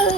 Gdzie?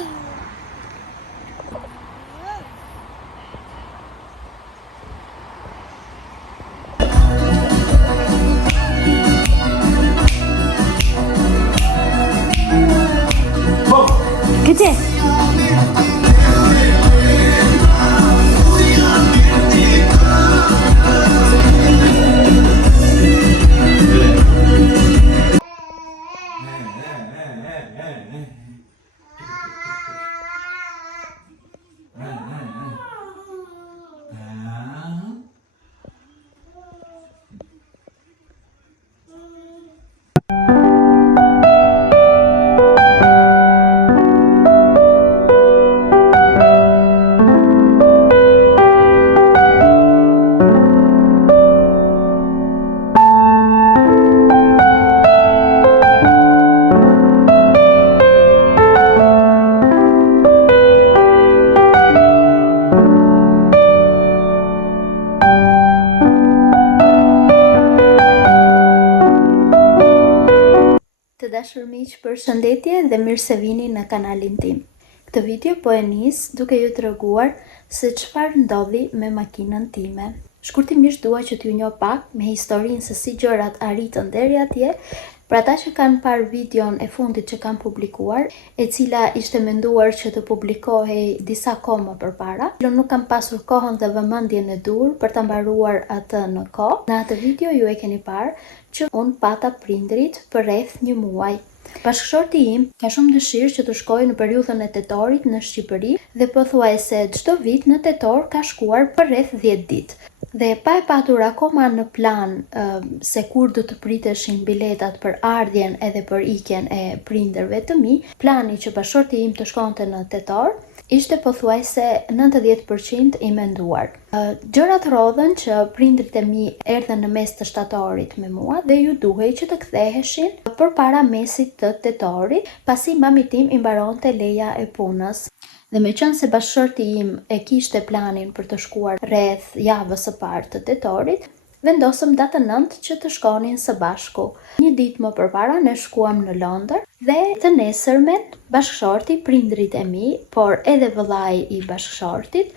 Të dashur miq, përshëndetje dhe mirë se vini në kanalin tim. Këtë video po e nis duke ju treguar se çfarë ndodhi me makinën time. Shkurtimisht dua që t'ju njoh pak me historinë se si gjërat arritën deri atje. Për ata që kanë parë videon e fundit që kam publikuar, e cila ishte menduar që të publikohej disa kohë më përpara, nuk kam pasur kohën dhe vëmendjen e dur për ta mbaruar atë në kohë. Në atë video ju e keni parë që unë pata prindrit për rreth një muaj. Bashkëshorti im ka shumë dëshirë që të shkojë në periudhën e tetorit në Shqipëri dhe pothuajse çdo vit në tetor ka shkuar për rreth 10 ditë. Dhe pa e patur akoma në plan se kur do të priteshin biletat për ardhjen edhe për ikjen e prindërve të mi, plani që bashkëshorti im të shkonte në tetor ishte pothuajse 90% i menduar. Gjërat rodhen që prindrit e mi erdhen në mes të shtatorit me mua dhe ju duhej që të ktheheshin përpara mesit të tetorit, pasi mami tim i mbaronte leja e punës. Dhe me qënë se bashkëshorti im e kishte planin për të shkuar rreth javës së parë të tetorit, vendosëm datën 9 që të shkonin së bashku. Një ditë më përpara ne shkuam në Londër dhe të nesërmen bashkëshorti, prindrit e mi, por edhe vëllai i bashkëshortit,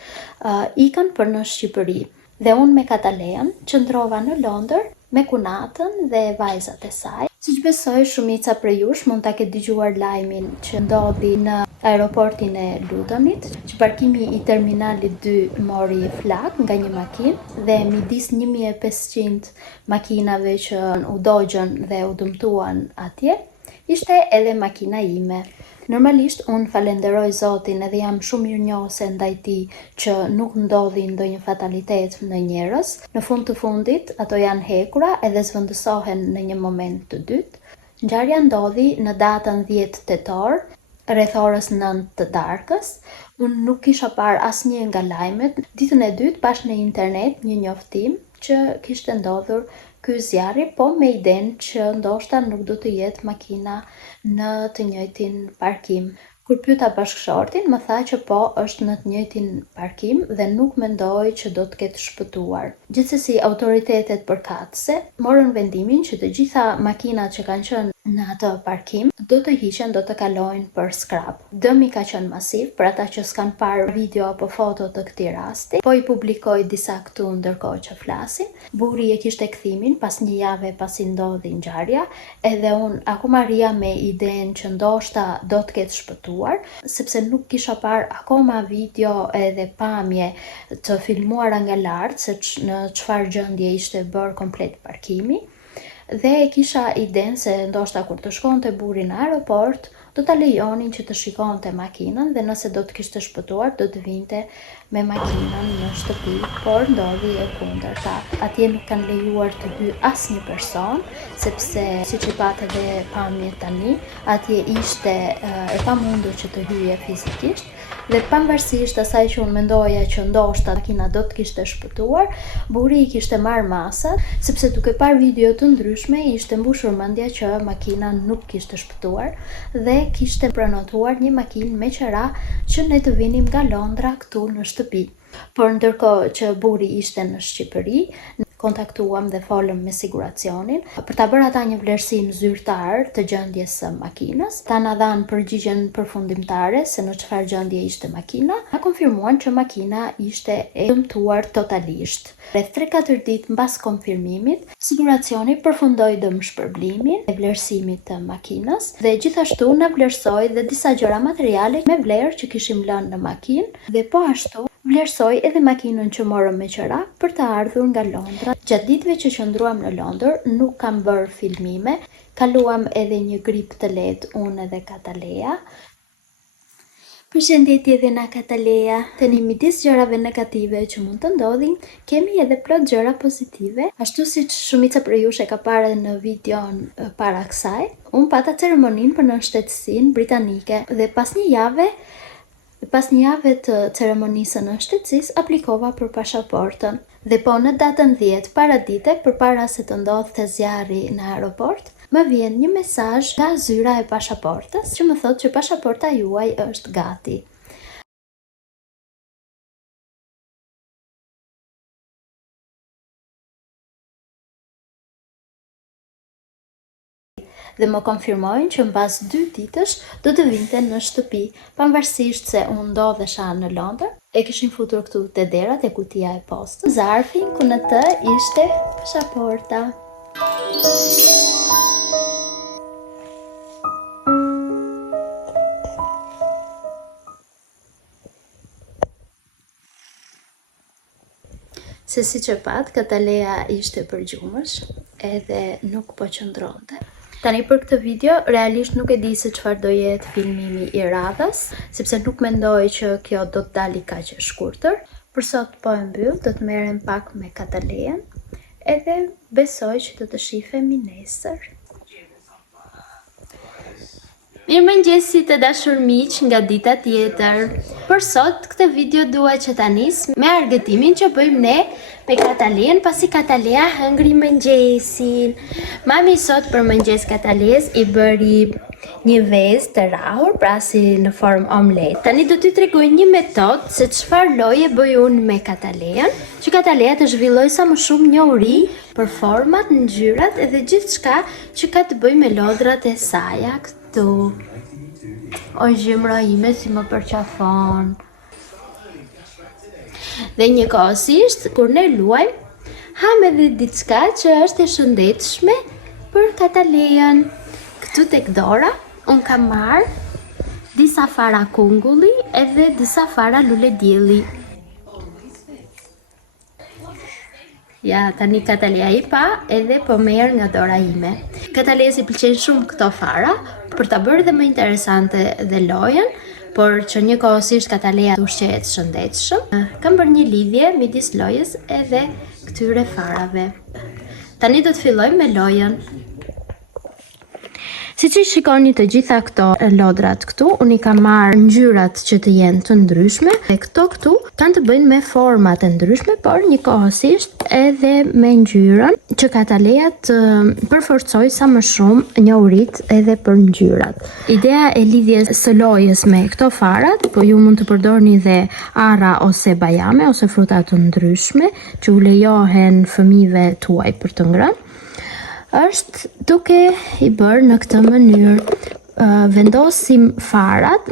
ikën për në Shqipëri. Dhe unë me Katalean qëndrova në Londër me kunatën dhe vajzat e saj. Siç besoj shumica prej jush mund ta ketë dëgjuar lajmin që ndodhi në aeroportin e Lutonit, që parkimi i terminalit 2 mori flak nga një makinë dhe midis 1500 makinave që u dogjën dhe u dëmtuan atje, ishte edhe makina ime. Normalisht unë falenderoj Zotin edhe jam shumë mirënjohëse ndaj tij që nuk ndodhi ndonjë fatalitet në njerëz. Në fund të fundit ato janë hekura edhe zvendësohen në një moment të dytë. Ngjarja ndodhi në datën 10 tetor, rreth orës 9 të darkës. Unë nuk kisha parë asnjë nga lajmet. Ditën e dytë pash në internet një njoftim që kishte ndodhur ky zjarri, po me idenë që ndoshta nuk do të jetë makina në të njëjtin parkim. Kur pyeta bashkëshortin, më tha që po, është në të njëjtin parkim dhe nuk mendoi që do të ketë shpëtuar. Gjithsesi, autoritetet përkatëse morën vendimin që të gjitha makinat që kanë qenë në atë parkim do të hiqen, do të kalojnë për scrap. Dëmi ka qenë masiv, për ata që s'kan parë video apo foto të këtij rasti, po i publikoj disa këtu ndërkohë që flasim. Burri e kishte kthimin pas një jave pasi ndodhi ngjarja, edhe unë akoma rria me idenë që ndoshta do të ketë shpëtuar, sepse nuk kisha parë akoma video edhe pamje të filmuara nga lart se në çfarë gjendje ishte bërë komplet parkimi. Dhe e kisha idenë se ndoshta kur të shkonte burri në aeroport, do ta lejonin që të shikonte makinën dhe nëse do të kishte shpëtuar, do të vinte me makinën në shtëpi, por ndodhi e kundërta. Atje nuk kanë lejuar të hyjë asnjë person, sepse siç i patë edhe pamje tani, atje ishte e pamundur që të hyje fizikisht. Dhe pavarësisht asaj që unë mendoja që ndoshta makina do të kishte shpëtuar, burri i kishte marrë masat, sepse duke parë video të ndryshme ishte mbushur mendja që makina nuk kishte shpëtuar dhe kishte pranotuar një makinë me qira që ne të vinim nga Londra këtu në shtëpi. Por ndërkohë që burri ishte në Shqipëri, kontaktuam dhe folëm me siguracionin për ta bërë ata një vlerësim zyrtar të gjendjes së makinës. Ta na dhanë përgjigjen përfundimtare se në çfarë gjendje ishte makina. Na konfirmuan që makina ishte e dëmtuar totalisht. Rreth 3-4 ditë mbas konfirmimit, siguracioni përfundoi dëmshpërblimin e vlerësimit të makinës dhe gjithashtu na vlerësoi dhe disa gjëra materiale me vlerë që kishim lënë në makinë dhe po ashtu vlerësoi edhe makinën që morëm me qira për të ardhur nga Londra. Gjatë ditëve që qëndruam në Londër, nuk kam bërë filmime, kaluam edhe një grip të lehtë unë edhe Katalea. Përshëndetje dhe na Katalea. Tani midis gjërave negative që mund të ndodhin, kemi edhe plot gjëra pozitive. Ashtu siç shumica prej jush e ka parë në videon para kësaj, unë pata ceremoninë për nënshtetësinë britanike dhe pas një jave të ceremonisë në shtetësisë, aplikova për pasaportën. Dhe po në datën 10 paradite, përpara se të ndodhte zjarri në aeroport, më vjen një mesazh nga zyra e pasaportës që më thotë që pasaporta juaj është gati. Dhe më konfirmojnë që mbas 2 ditësh do të vinte në shtëpi, pavarësisht se unë ndodhesha në Londër, e kishin futur këtu te derat e kutia e postës. Zarfin ku në të ishte pasaporta. Se si që pat, Katalea ishte përgjumësh edhe nuk po qëndronte. Tani për këtë video, realisht nuk e di se çfarë do jetë filmimi i radhës, sepse nuk mendoj që kjo do të dali kaq e shkurtër. Për sot po e mbyll, do të merrem pak me Kataleën, edhe besoj që do të shihemi nesër. Mirëmëngjesi të dashur miq nga dita tjetër. Për sot këtë video dua që ta nis me argëtimin që bëjmë ne me Kataleën pasi Katalea hëngri mëngjesin. Mami sot për mëngjes Katales i bëri një vezë të rahur, pra si në formë omlet. Tani do t'ju tregoj një metodë se çfarë lloje bëj unë me Kataleën, që Katalea të zhvilloj sa më shumë njohuri për format, ngjyrat edhe gjithçka që ka të bëjë me lodrat e saj këtu. O gjemra ime si më përqafon. Dhe njëkohësisht, kur ne luajmë, ham edhe diçka që është e shëndetshme për Kataleën. Këtu tek dora, unë kam marrë disa fara kungulli edhe disa fara lule dielli. Ja, tani Katalea i pa edhe po merr nga dora ime. Kataleës i pëlqejnë shumë këto fara, për ta bërë dhe më interesante dhe lojën, por që njëkohësisht Katalea ushqehet shëndetshëm, kam bërë një lidhje midis lojës edhe këtyre farave. Tani do të fillojmë me lojën. Si që shikoni të gjitha këto lodrat këtu, unë i kam marrë ngjyrat që të jenë të ndryshme, dhe këto këtu kanë të bëjnë me format të ndryshme, por njëkohësisht edhe me ngjyrën që Katalea të përforcoj sa më shumë njohurit edhe për ngjyrat. Idea e lidhjes së lojës me këto farat, po ju mund të përdorni dhe arra ose bajame ose fruta të ndryshme që u lejohen fëmijëve tuaj për të ngrënë, është duke i bërë në këtë mënyrë. Vendosim farat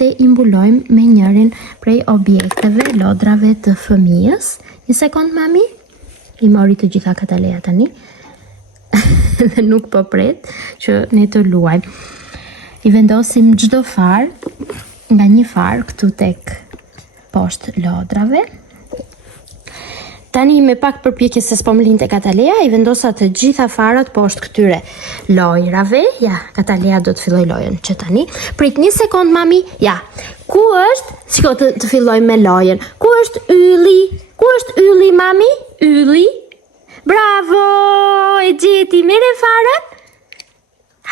dhe i mbulojmë me njërin prej objekteve, lodrave të fëmijës. Një sekond, mami. I mori të gjitha Katalea tani. Dhe nuk po pret që ne të luajmë. I vendosim çdo far nga një far këtu tek poshtë lodrave. Tani me pak përpjekje se s'po më linte Katalea, i vendosa të gjitha farat poshtë këtyre lojrave. Ja, Katalea do të filloj lojën që tani. Prit një sekond, mami. Ja, ku është? Shiko të filloj me lojën. Ku është ylli? Ku është ylli, mami? Ylli? Bravo! E gjeti, mere farën?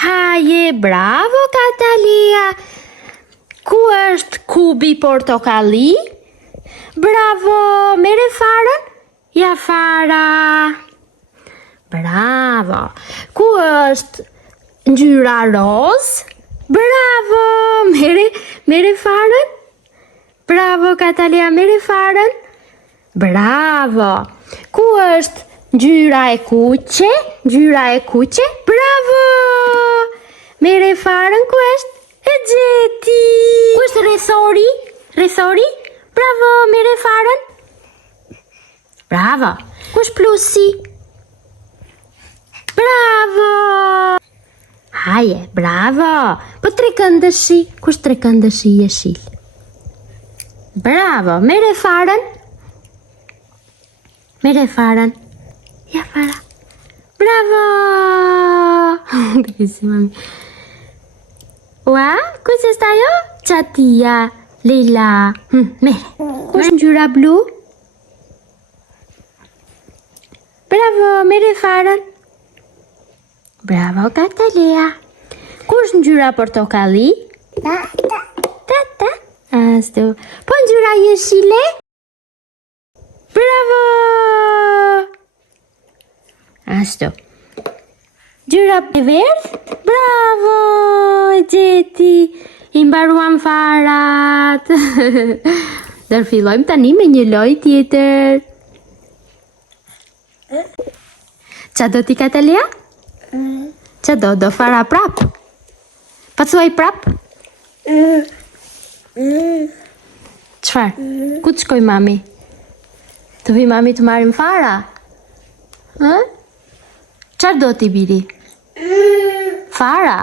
Haje, bravo, Katalea! Ku është kubi portokalli? Bravo! Mere farën? Ja, fara! Bravo! Ku është ngjyra roz? Bravo! Mere farën? Bravo, Katalea, mere farën? Bravo! Ku është ngjyra e kuqe? Ngjyra e kuqe? Bravo! Mere farën ku është? E gjeti! Ku është rrethori? Rrethori? Bravo, mere farën. Bravo. Ku është plusi? Bravo! Haje, bravo! Po trekëndëshi. Ku është trekëndëshi jeshil? Bravo, mere farën. Mere farën. Ja fara. Bravo! Bellissimo, mami. Ua, cosa sta io? Chatia, Leila. Mere. Ku është ngjyra blu? Bravo, mere farën. Bravo, Katalea. Ku është ngjyra portokalli? Tata. Ashtu. Po ngjyra jeshile? Bravo! Ashtu. Ngjyra e verdh? Bravo! E gjeti! I mbaruam farat. Do fillojmë tani me një lojë tjetër. Qa do ti, Katalea? Qa do fara prap? Pa thuaj prap? Qfar? Ku të shkoj mami? Të vi mami të marim fara? Qar do ti biri? Fara?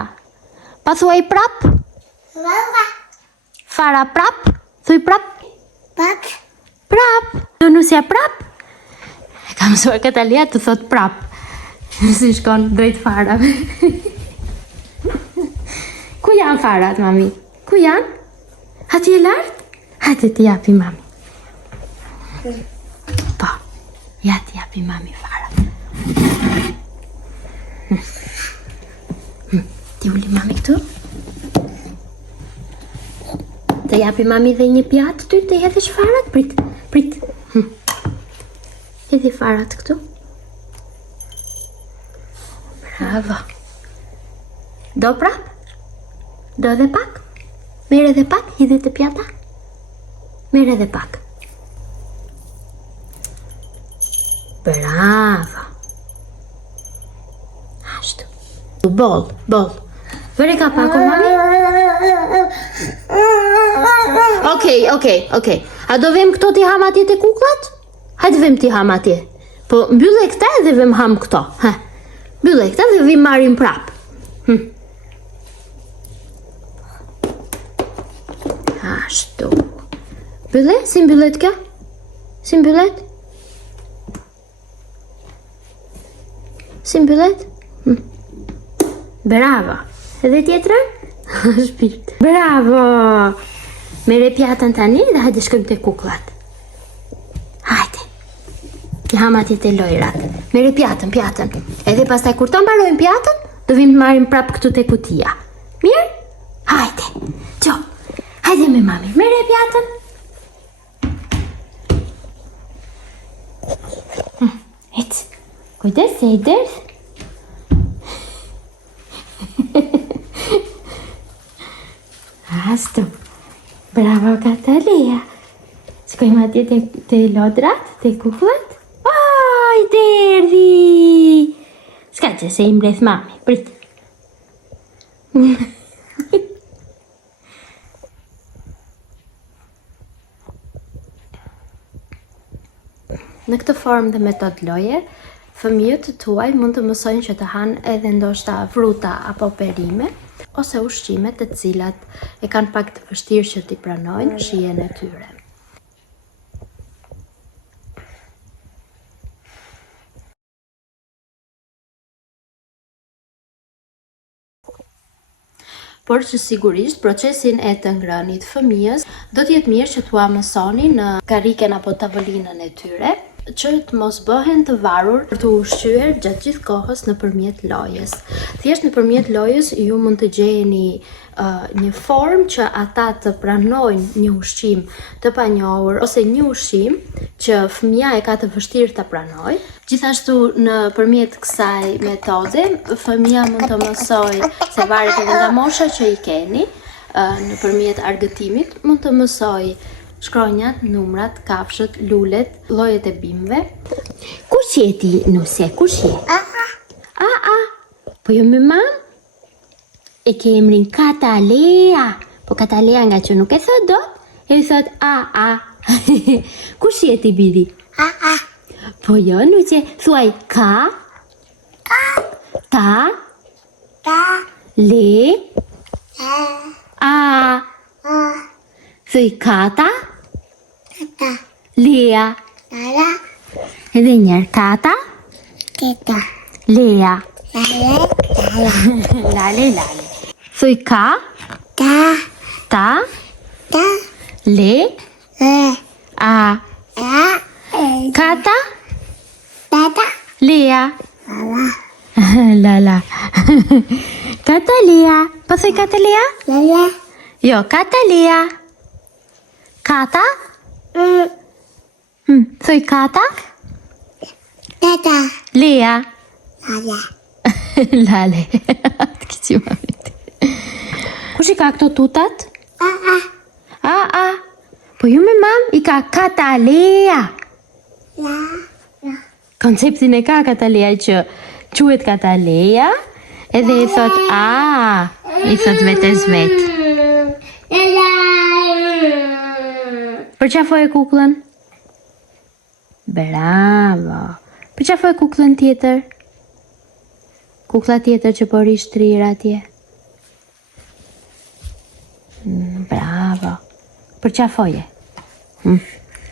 Pa thuaj prap? Fara prap? Thuj prap? Prap? Do nusja prap? Ka mësuar Katalea të thot prap. Si shkon drejt farave. Ku janë farat, mami? Ku janë? Hati e lartë? Hajde ti japi mami. Po, ja ti japi mami farat. Ti uli mami këtu? Të japi mami dhe një pjatë ty, të hedhesh farat? Prit. Hedhi farat këtu. Bravo. Do prap? Do edhe pak? Mere edhe pak? Hidhi të pjata? Mere edhe pak. Bravo. Ashtu. Bol. Vëre ka pako, mami? Okej. A do vem këto ti ham atje të kuklat? Hajde vem ti ham atje. Po mbylle këta edhe vem ham këto. Mbylle këta dhe vim marim prap. Ashtu. Mbylle? Si mbyllet kjo? Si mbyllet? Bravo. Edhe tjetërën? Shpirt. Bravo. Mere pjatën tani dhe hajde shkojmë të kuklat. Hajde. Ti ham atje të lojrat. Mere pjatën. Edhe pastaj kur të mbarojmë pjatën, do vim të marim prap këtu të kutia. Mirë? Hajde. Gjo. Hajde me mami. Mere pjatën. Ec. Kujdes se i dërth. Ashtu. Bravo, Katalea. Shkojmë atje të lodrat, të kuklat. Oj, derdhi! Ska që se i mbreth mami, prit. Në këtë formë dhe metodë loje, fëmijët tuaj mund të mësojnë që të hanë edhe ndoshta fruta apo perime, ose ushqime të cilat e kanë pak të vështirë që t'i pranojnë shijen e tyre. Por që sigurisht procesin e të ngrënit fëmijës do t'jetë mirë që t'ua mësoni në kariken apo tavolinën e tyre, që të mos bëhen të varur për të ushqyer gjatë gjithë kohës nëpërmjet lojës. Thjesht nëpërmjet lojës ju mund të gjeni një formë që ata të pranojnë një ushqim të panjohur ose një ushqim që fëmia e ka të vështirë ta pranojë. Gjithashtu nëpërmjet kësaj metode, fëmia mund të mësojë, se varet edhe nga mosha që i keni, nëpërmjet argëtimit mund të mësojë shkronjat, numrat, kafshët, lulet, llojet e bimëve. Kush je ti, Nusje? Kush je? A. Po jo me mam? E ke emrin Katalea. Po Katalea nga që nuk e thot dot, e thot A. Kush je ti, biri? Po jo, Nusje, thuaj ka. Ta. Le. A. Thuj kata. Lea. Edhe njerë kata. Lea. Lale. Thuj ka. Ta. Le. A. Kata. Lea. Lala. Kata Lea. Po thuj kata Lea? Jo, kata Lea. Kata? Thuj kata? Lea. Lale. Të këqi mamit. Kush i ka këto tutat? A. Po ju me mam i ka Katalea. Konceptin e ka Katalea që quhet Katalea, edhe i thot A. I thot vetes vet. Për qa foj e kuklën? Bravo. Për qa foj kuklën tjetër? Kukla tjetër që por ishtë trirë atje. Bravo. Për qa foje?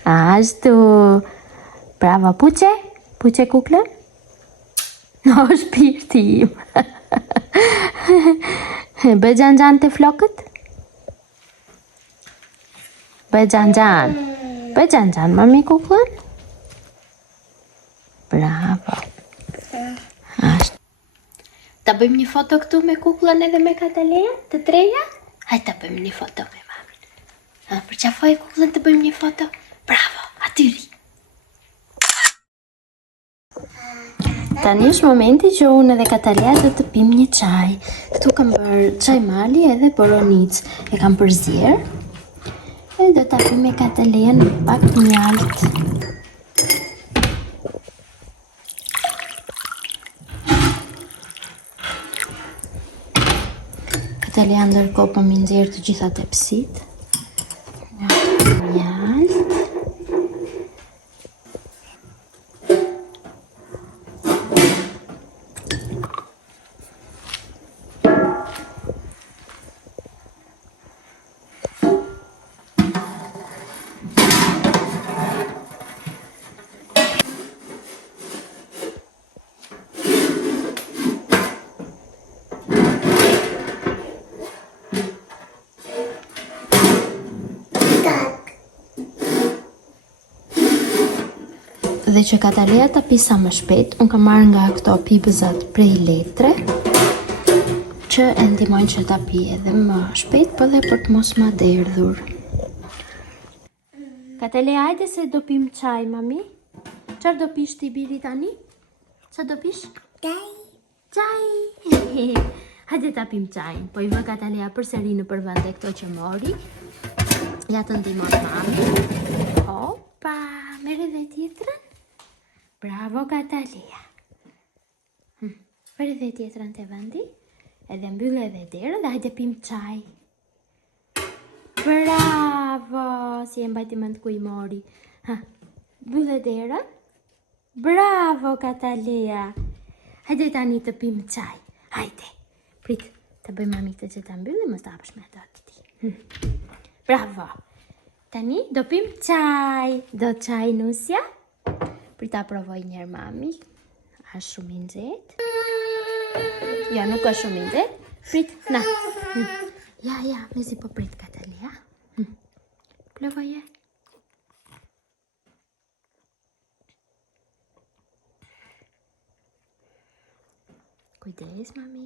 Ashtu. Bravo. Puqe? Puqe kuklën? No, shpirti im. Bë gjan të flokët? Bë gjan. Bë gjan, mami kuklën? Bravo. Ashtu. Ta bëjmë një foto këtu me kuklën edhe me Katalea, të treja? Hajde ta bëjmë një foto me mamin. Për qa foj kuklën të bëjmë një foto? Bravo, atyri. Tani është momenti që unë edhe Katalea do të pim një qaj. Këtu kam bërë qaj mali edhe boronicë. E kam përzirë. E do të pim me Katalea në pak mjalt. Katalea ndërkohë po mi nxjerr të gjitha tepsit. Mjalt. Dhe që Katalea ta pisa më shpejt, unë kam marrë nga këto pipëzat prej letre, që e ndihmojnë që ta pi edhe më shpejt, po dhe për të mos ma derdhur. Katalea, hajde se do pim qaj, mami. Çfarë do pish ti, biri, tani? Çfarë do pish? Qaj. Hajde ta pim qajin. Po i vë Katalea përsëri në përvende këto që mori. Ja të ndihmon mami. Opa, merr edhe tjetrën. Bravo, Katalea. Për edhe tjetrën të vendi. Edhe mbyllë edhe derën dhe hajde pim qaj. Bravo! Si e mbajti mend ku i mori. Mbyllë derën. Bravo, Katalea. Hajde tani të pim qaj. Hajde. Prit, të bëjmë mamite që të mbylli, mos të hapësh me ato të ti. Bravo. Tani do pim qaj. Do qaj, Nusja? Prita provoj njerë mami. A shumë i nxehtë? Ja, nuk është shumë i nxehtë. Prit, na. Ja, mezi po prit, Katalea. Provoje. Kujdes, mami.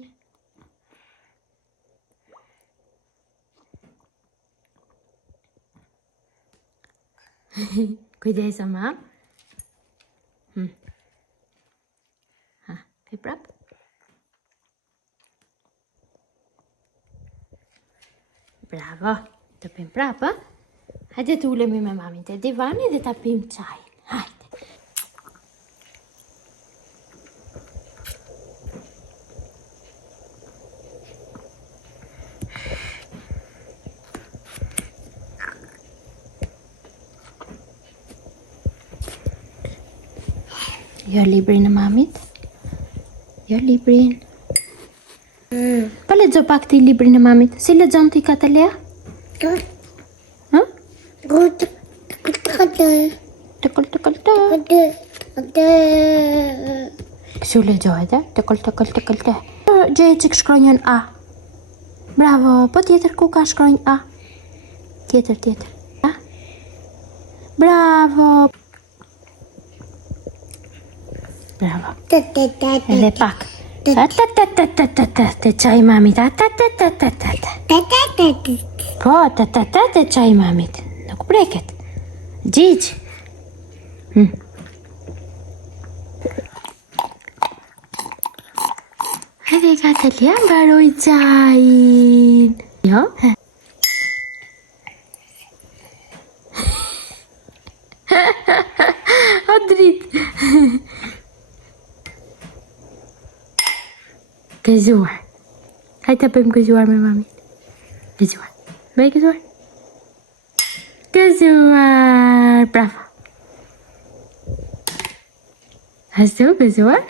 Kujdes, mam. Pi prap. Bravo. Të pim prap, Hajde të ulemi me mamin te divani dhe ta pim çaj. Hajde. Jo librin e mamit. Jo librin. Pa lexo pak ti librin e mamit. Si lexon ti Katalea? Ha? Tekol. Kështu lexohet, e? Tekol. Gjej që shkronjën A. Bravo, po tjetër ku ka shkronjë A? Tjetër. A? Bravo. Bravo. Edhe pak. Te çaj mamit. Po, te çaj mamit. Nuk preket. Gjigj. Hajde Katalea, mbaroj çajin. Jo? O dritë. Gëzuar. Hajde të bëjmë gëzuar me mamin. Gëzuar. Bëj gëzuar. Gëzuar. Bravo. Ashtu, gëzuar.